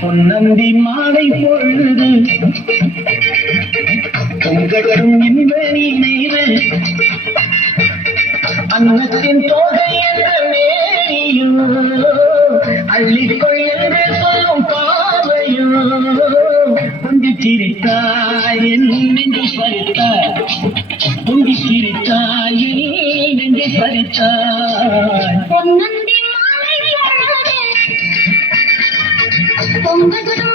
பொன்னந்தி மாலை பொழுது பொங்கலும் இன்ப நினைவு அன்னத்தின் தோகை என்ற மேனியோ அள்ளிக்கொள் என்று சொல்லும் பாவையோ கொஞ்சி சிரித்தாய் என் நெஞ்சை பறித்தாய் கொஞ்சி சிரித்தாய் என் நெஞ்சை பறித்தாய் பொன்னந்தி மாலை பொங்கலும்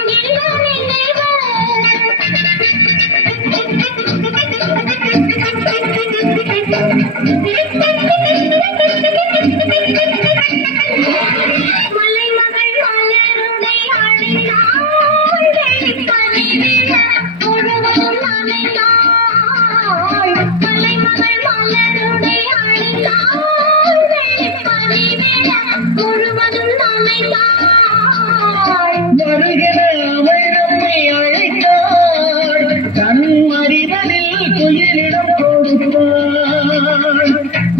வருகிற அவள் நம்மை அழைத்தாள் தன் மறிதலில் துயிலிடம் கொடுத்தாள்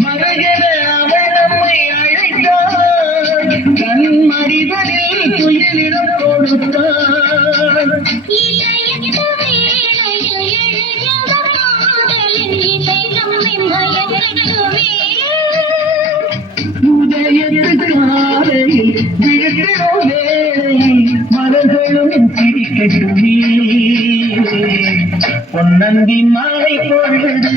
வருகிற அவள் நம்மை அழைத்தாள் தன் மறிதலில் துயிலிடம் கொடுத்தாள் உதயத்து காலையில் விழித்திடும் வேளையில் மலர்களும் சிரிக்கட்டுமே பொன்னந்தி மாலை பொழுது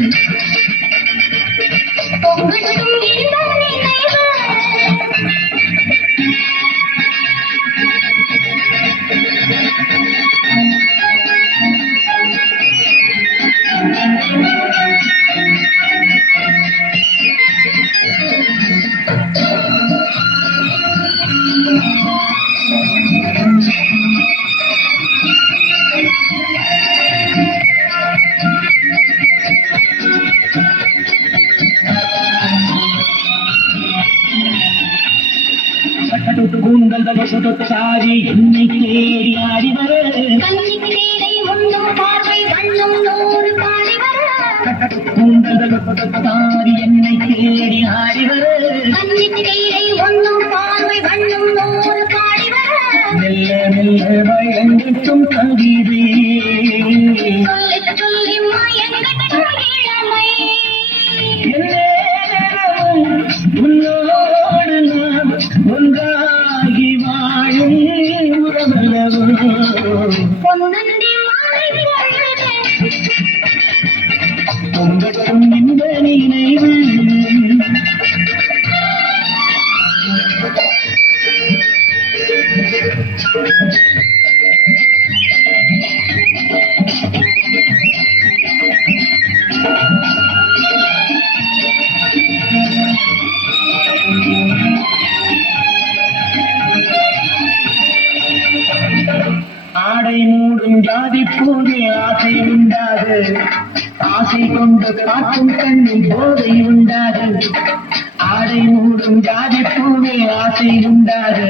கூந்தல் சொட்டு சாரி என்னை தேடி ஆடி வர கூந்தல் சாரி என்னை தேடி ஆடி வர மெல்ல மெல்ல வயங்கட்டும் கவிதை உன்னோடு நாம் ஒன்றாகி வாழும் உறவல்லவோ பொங்கட்டும் இந்த நினைவு ஆடை மூடும் ஜாதி பூவே ஆசை உண்டாது ஆசை கொண்டு பார்க்கும் கண்ணில் போதை உண்டாது ஆடை மூடும் ஜாதி பூவே ஆசை உண்டாது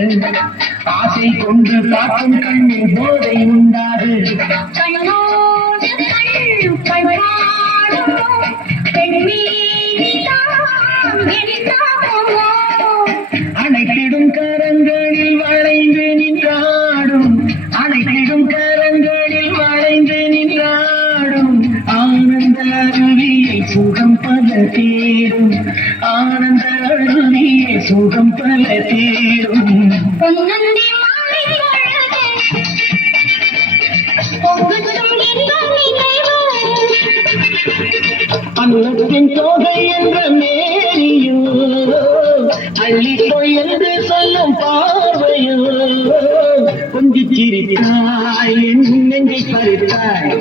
ஆசை கொண்டு பார்க்கும் கண்ணில் போதை உண்டாது அணைத்திடும் கரங்களில் வளைந்து நின்றாடும் அணைத்திடும் கரங்களில் வளைந்து நின்றாடும் ஆனந்த அருவியை சுகம் பல தேடும் ஆனந்த அருவியை சுகம் பல தேடும் அன்னத்தின் தோகை என்ற மேனியோ அள்ளிக்கொள் என்று சொல்லும் பார்வையோ கொஞ்சி சிரித்தாய் என் நெஞ்சை பறித்தாய்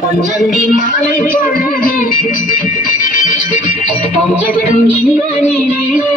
பொன்னந்தி மாலை பொழுது பொங்கட்டும் இந்த நினைவு